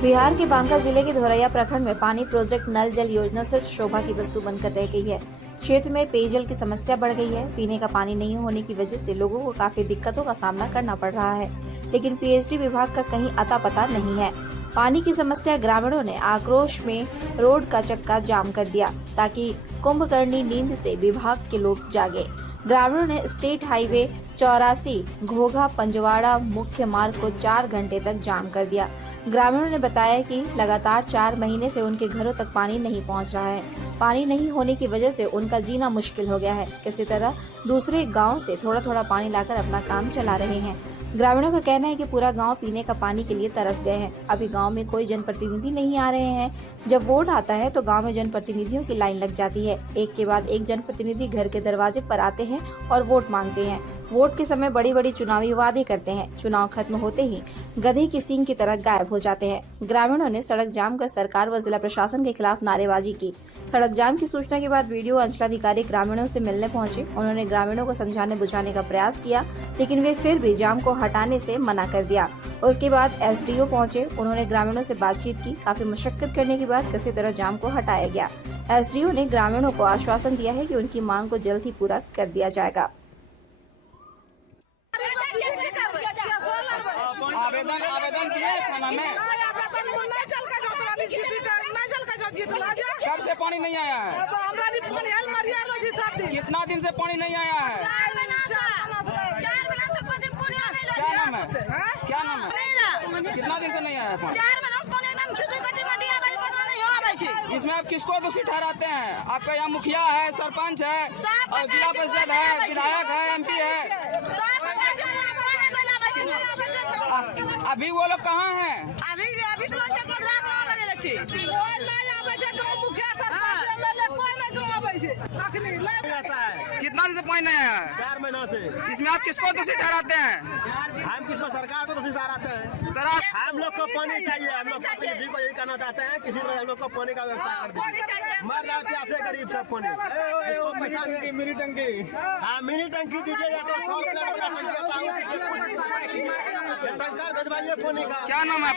बिहार के बांका जिले के धोरैया प्रखंड में पानी प्रोजेक्ट नल जल योजना सिर्फ शोभा की वस्तु बनकर रह गई है। क्षेत्र में पेयजल की समस्या बढ़ गई है। पीने का पानी नहीं होने की वजह से लोगों को काफी दिक्कतों का सामना करना पड़ रहा है, लेकिन पीएचडी विभाग का कहीं अता पता नहीं है। पानी की समस्या ग्रामीणों ने आक्रोश में रोड का चक्का जाम कर दिया ताकि कुंभकर्णी नींद से विभाग के लोग जागे। ग्रामीणों ने स्टेट हाईवे 84 घोघा पंजवाड़ा मुख्य मार्ग को 4 घंटे तक जाम कर दिया। ग्रामीणों ने बताया कि लगातार 4 महीने से उनके घरों तक पानी नहीं पहुंच रहा है। पानी नहीं होने की वजह से उनका जीना मुश्किल हो गया है। किसी तरह दूसरे गांव से थोड़ा थोड़ा पानी लाकर अपना काम चला रहे हैं। ग्रामीणों का कहना है कि पूरा गांव पीने का पानी के लिए तरस गए हैं। अभी गांव में कोई जनप्रतिनिधि नहीं आ रहे हैं। जब वोट आता है तो गांव में जनप्रतिनिधियों की लाइन लग जाती है। एक के बाद एक जनप्रतिनिधि घर के दरवाजे पर आते हैं और वोट मांगते हैं। वोट के समय बड़ी बड़ी चुनावी वादे करते हैं। चुनाव खत्म होते ही गधे की सींग की तरह गायब हो जाते हैं। ग्रामीणों ने सड़क जाम कर सरकार व जिला प्रशासन के खिलाफ नारेबाजी की। सड़क जाम की सूचना के बाद वीडियो अंचलाधिकारी ग्रामीणों से मिलने पहुंचे। उन्होंने ग्रामीणों को समझाने बुझाने का प्रयास किया, लेकिन वे फिर भी जाम को हटाने से मना कर दिया। उसके बाद एसडीओ पहुंचे। उन्होंने ग्रामीणों से बातचीत की। काफी मशक्कत करने के बाद किसी तरह जाम को हटाया गया। एसडीओ ने ग्रामीणों को आश्वासन दिया है कि उनकी मांग को जल्द ही पूरा कर दिया जाएगा। आवेदन दिए थाना में। कब से पानी नहीं आया है? कितना दिन से पानी नहीं आया है? क्या नाम है? क्या नाम है? कितना दिन से नहीं आया है पानी? इसमें आप किसको दोषी ठहराते हैं? आपका यहाँ मुखिया है, सरपंच है, और जिला परिषद है, विधायक है, एमपी है। अभी वो लोग कहाँ हैं? अभी तो कितना दिन से पानी नहीं आया है? 4 महीनों से। इसमें आप किसको दोषी ठहराते हैं? हम किसको सरकार को दोषी ठहराते हैं? सर आप हम लोग को पानी चाहिए। हम लोग प्रतिनिधि को यही कहना चाहते हैं, किसी तरह हम लोग को पानी का व्यवस्था कर दीजिए। मर रहा प्यासे गरीब सब पानी। इसको पैसा नहीं। मिनी टंकी। हाँ, मिनी टंकी दीजिएगा तो 100 टंकर भिजवाइए पानी का। क्या नाम है?